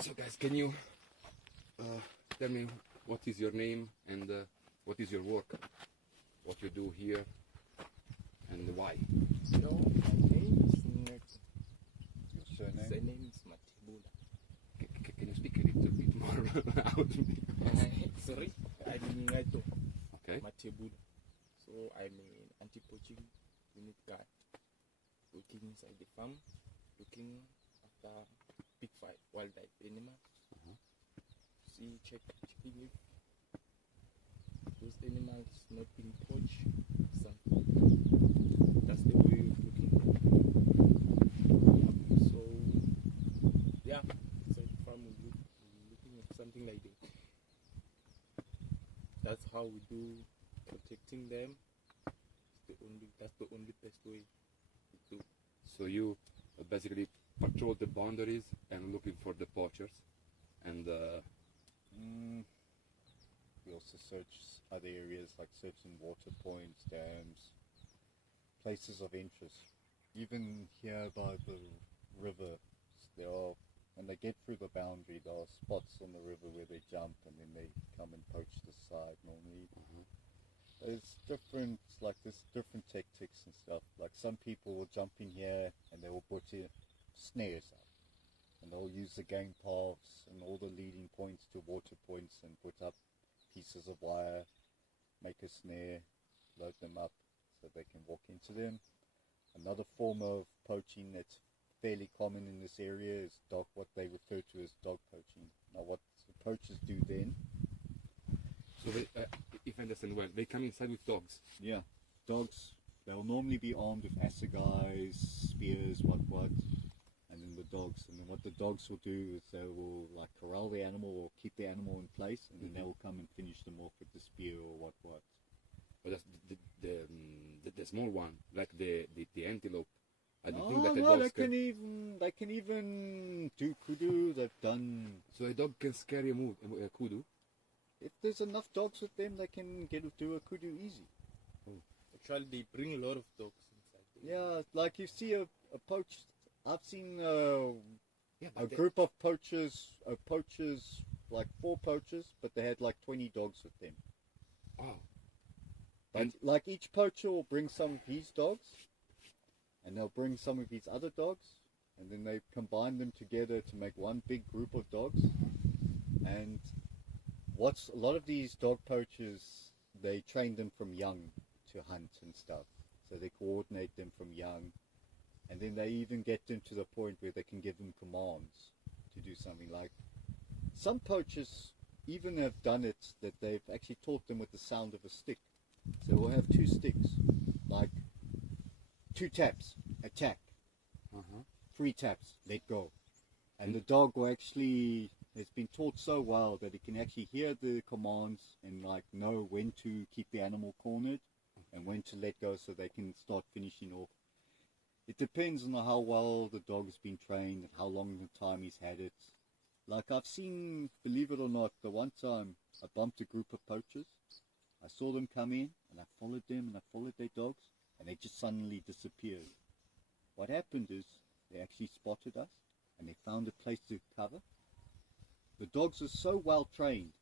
So guys, can you tell me what is your name and what is your work? What you do here and why? No, my name is Neto. Your surname? Surname is Matebula. Can you speak a little bit more out? Sorry, I'm Neto. Okay. Matebula. So I'm an anti-poaching unit guard, working inside the farm, looking after big wildlife animals. See, checking if those animals not being poached, something. That's the way of looking. So, yeah, inside the farm we're looking at something like that. That's how we do protecting them. That's the only best way to do. So you basically patrol the boundaries and looking for the poachers, and we also search other areas like certain water points, dams, places of interest. Even here by the river, there are, when they get through the boundary, there are spots on the river where they jump and then they come and poach this side normally. There's different tactics and stuff. Like some people will jump in here and they will put in snares up. And they'll use the game paths and all the leading points to water points and put up pieces of wire, make a snare, load them up so they can walk into them. Another form of poaching that's fairly common in this area is what they refer to as dog poaching. Now what the poachers do then, so they, if I understand well, they come inside with dogs. yeah, dogs, they'll normally be armed with assegais, spears, what, and then the dogs. And then what the dogs will do is they will like corral the animal or keep the animal in place, and then they will come and finish them off with the spear or what. But that's the small one, like the antelope. I don't think Oh that the no, dogs they can even do kudu. They've done. So a dog can scare a kudu. If there's enough dogs with them, they can do a kudu easy. Actually, they bring a lot of dogs inside. Yeah, like you see a poach. I've seen Yeah, a group of poachers, like 4 poachers, but they had like 20 dogs with them. Oh. But like each poacher will bring some of his dogs, and they'll bring some of his other dogs, and then they combine them together to make one big group of dogs. And a lot of these dog poachers, they train them from young to hunt and stuff. So they coordinate them from young. And then they even get them to the point where they can give them commands to do something. Like some poachers even have done it that they've actually taught them with the sound of a stick. So we'll have 2 sticks, like 2 taps, attack, 3 taps, let go. And the dog will actually, it's been taught so well that it can actually hear the commands and like know when to keep the animal cornered and when to let go so they can start finishing off. It depends on how well the dog has been trained and how long the time he's had it. Like I've seen, believe it or not, the one time I bumped a group of poachers. I saw them come in and I followed them and I followed their dogs and they just suddenly disappeared. What happened is they actually spotted us and they found a place to cover. The dogs are so well trained,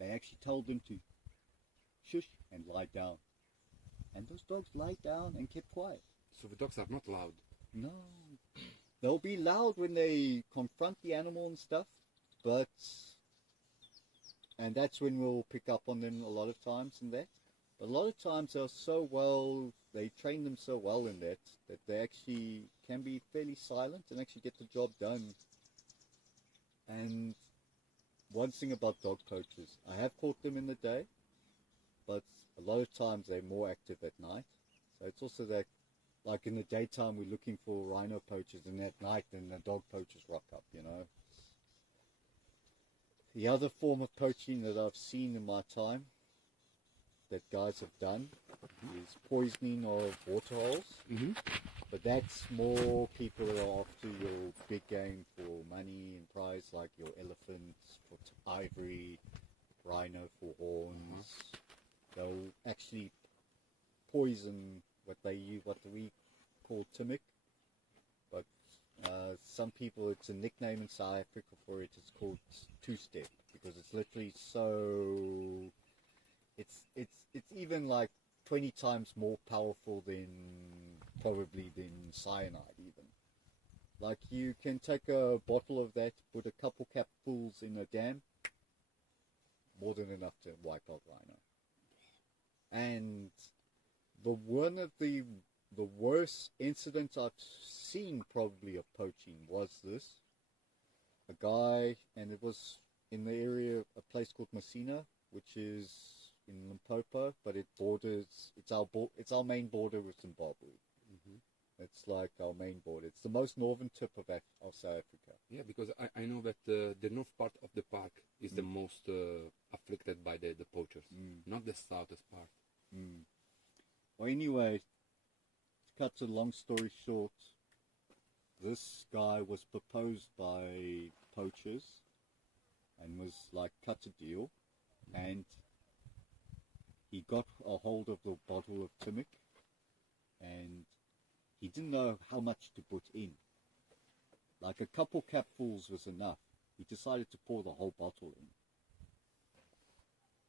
they actually told them to shush and lie down. And those dogs lied down and kept quiet. So the dogs are not loud. No, they'll be loud when they confront the animal and stuff, and that's when we'll pick up on them a lot of times and that. But a lot of times they train them so well in that they actually can be fairly silent and actually get the job done. And one thing about dog poachers, I have caught them in the day, but a lot of times they're more active at night. So it's also that, like in the daytime we're looking for rhino poachers, and at night then the dog poachers rock up, you know. The other form of poaching that I've seen in my time that guys have done is poisoning of waterholes. But that's more people that are after your big game for money and prize, like your elephants for ivory, rhino for horns. They'll actually poison what we call timic, but Some people, it's a nickname in South Africa for it. It's called two-step because it's literally so. It's even like 20 times more powerful than probably than cyanide even. Like you can take a bottle of that, put a couple capfuls in a dam, more than enough to wipe out rhino. And one of the worst incidents I've seen probably of poaching was this. A guy, and it was in the area, a place called Messina, which is in Limpopo, but it borders, it's our main border with Zimbabwe. It's like our main border. It's the most northern tip of South Africa. Yeah, because I know that the north part of the park is the most afflicted by the poachers, not the southest part. Well, anyway, to cut a long story short, this guy was proposed by poachers and was like cut a deal, and he got a hold of the bottle of Timic, and he didn't know how much to put in. Like a couple capfuls was enough. He decided to pour the whole bottle in.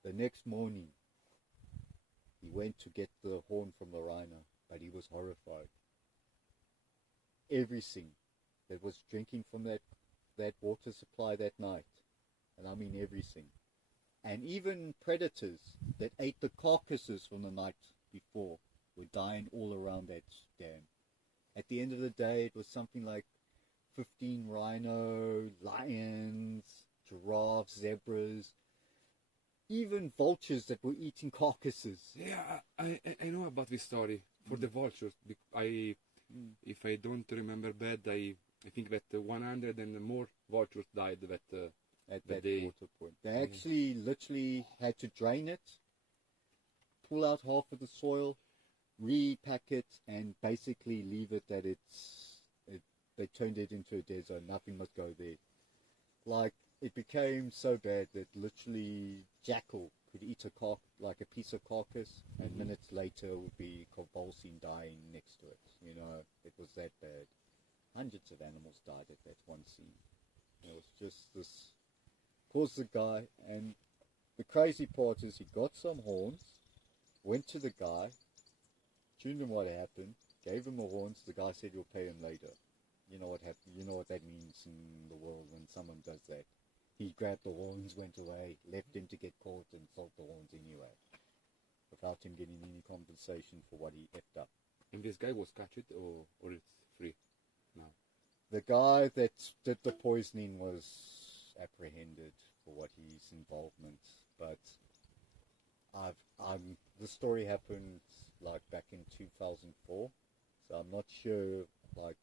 The next morning, he went to get the horn from the rhino, but he was horrified. Everything that was drinking from that water supply that night, and I mean everything, and even predators that ate the carcasses from the night before were dying all around that dam. At the end of the day, it was something like 15 rhino, lions, giraffes, zebras, even vultures that were eating carcasses. Yeah, I know about this story. For the vultures, if I don't remember bad, I think that 100 and more vultures died at that water point. They actually literally had to drain it, pull out half of the soil, repack it, and basically leave it that they turned it into a desert. Nothing must go there. Like, it became so bad that literally jackal could eat a piece of carcass, and minutes later would be convulsing, dying next to it. You know, it was that bad. Hundreds of animals died at that one scene. It was just this. Caused the guy, and the crazy part is he got some horns, went to the guy, tuned him what happened, gave him the horns. The guy said he'll pay him later. You know what happened? You know what that means in the world when someone does that. He grabbed the horns, went away, left him to get caught, and sold the horns anyway, without him getting any compensation for what he effed up. And this guy was catched, or it's free now? The guy that did the poisoning was apprehended for what his involvement, but the story happened like back in 2004, so I'm not sure, like,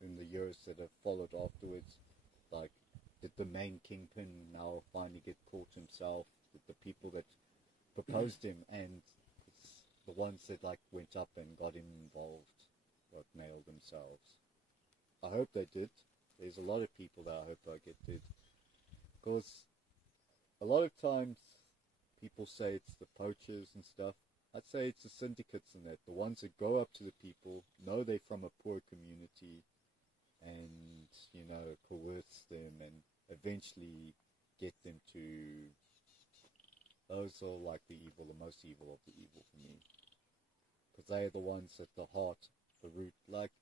in the years that have followed afterwards, like, did the main kingpin now finally get caught himself? Did the people that proposed him and the ones that like went up and got him involved got nailed themselves? I hope they did. There's a lot of people that I hope did, because a lot of times people say it's the poachers and stuff. I'd say it's the syndicates and that, the ones that go up to the people, know they're from a poor community, and, you know, coerce them and eventually get them to. Those are like the most evil of the evil for me, because they are the ones at the heart, the root. Like,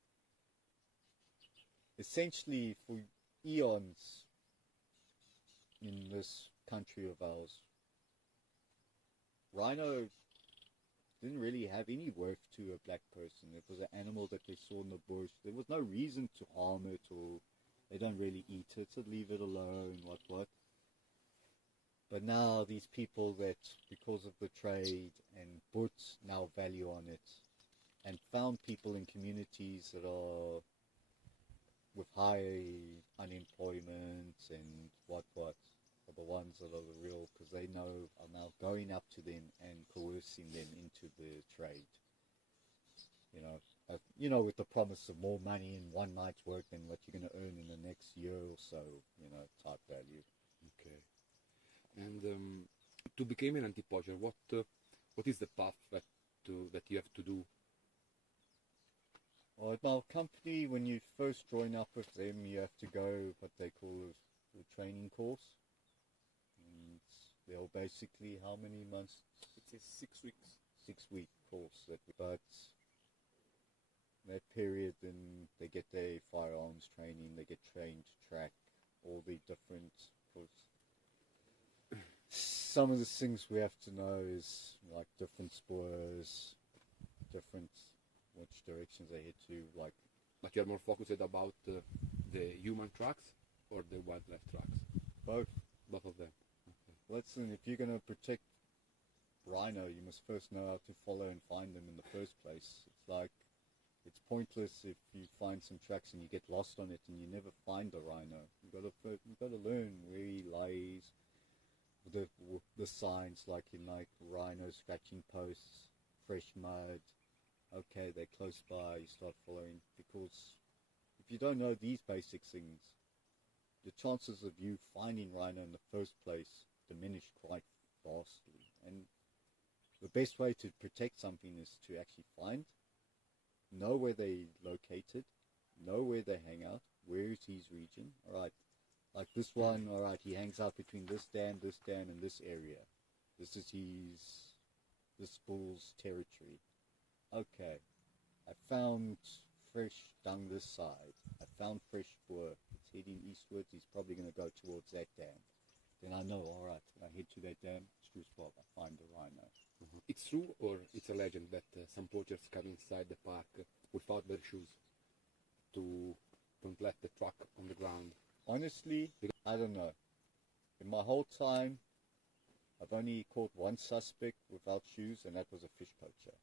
essentially for eons in this country of ours, rhino didn't really have any worth to a black person. It was an animal that they saw in the bush. There was no reason to harm it, or they don't really eat it, so leave it alone, what. But now these people that, because of the trade, and put now value on it, and found people in communities that are with high unemployment and what, are the ones that are the real, because they know are now going up to them and coercing them into the trade. You know, with the promise of more money in one night's work than what you're going to earn in the next year or so, type value. Okay. And to become an anti-poacher, what is the path that you have to do? Well, at my company, when you first join up with them, you have to go what they call a training course. And they'll basically, how many months? It is 6 weeks. 6-week course. But that period, then they get their firearms training, they get trained to track all the different, some of the things we have to know is like different spurs, different which directions they head to, like. But you're more focused about the human tracks or the wildlife tracks? Both. Both of them. Okay. Listen, if you're going to protect rhino, you must first know how to follow and find them in the first place. It's like, it's pointless if you find some tracks and you get lost on it and you never find the rhino. You've got to learn where he lays, the signs, like in like rhino scratching posts, fresh mud. Okay, they're close by, you start following, because if you don't know these basic things, the chances of you finding rhino in the first place diminish quite vastly. And the best way to protect something is to actually find, know where they're located, know where they hang out, where is his region. Alright, like this one, alright, he hangs out between this dam, and this area. This is this bull's territory. Okay, I found fresh dung this side. I found fresh boar. It's heading eastwards. He's probably going to go towards that dam. Then I know, all right, when I head to that dam, I find the rhino. It's true, or it's a legend that some poachers come inside the park without their shoes to don't let the truck on the ground? Honestly, I don't know. In my whole time, I've only caught one suspect without shoes, and that was a fish poacher.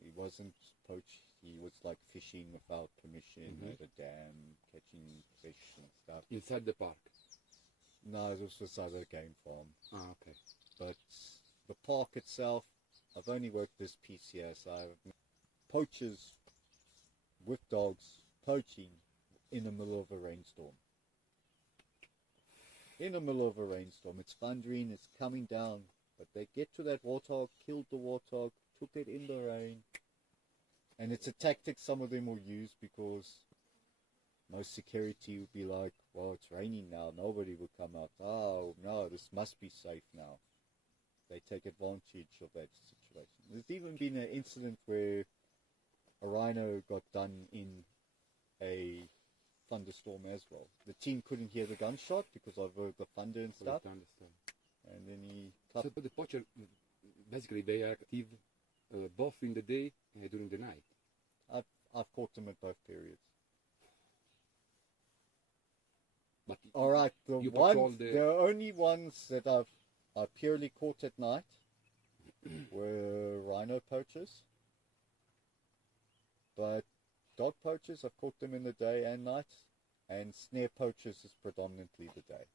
He wasn't poached, he was like fishing without permission at a dam, catching fish and stuff. Inside the park? No, this was at a game farm. Ah, okay. But the park itself, I've only worked this piece here, so I've poachers with dogs poaching in the middle of a rainstorm. In the middle of a rainstorm, it's thundering, it's coming down, but they get to that warthog, killed the warthog, took it in the rain, and it's a tactic some of them will use because most security would be like, well, it's raining now, nobody will come out. Oh no, this must be safe now. They take advantage of that situation. There's even been an incident where a rhino got done in a thunderstorm as well. The team couldn't hear the gunshot because of the thunder and stuff. I understand. And then he... So the poacher, basically they are active both in the day and during the night. I've caught them at both periods. But all right, the only ones that I purely caught at night were rhino poachers. But dog poachers, I've caught them in the day and night. And snare poachers is predominantly the day.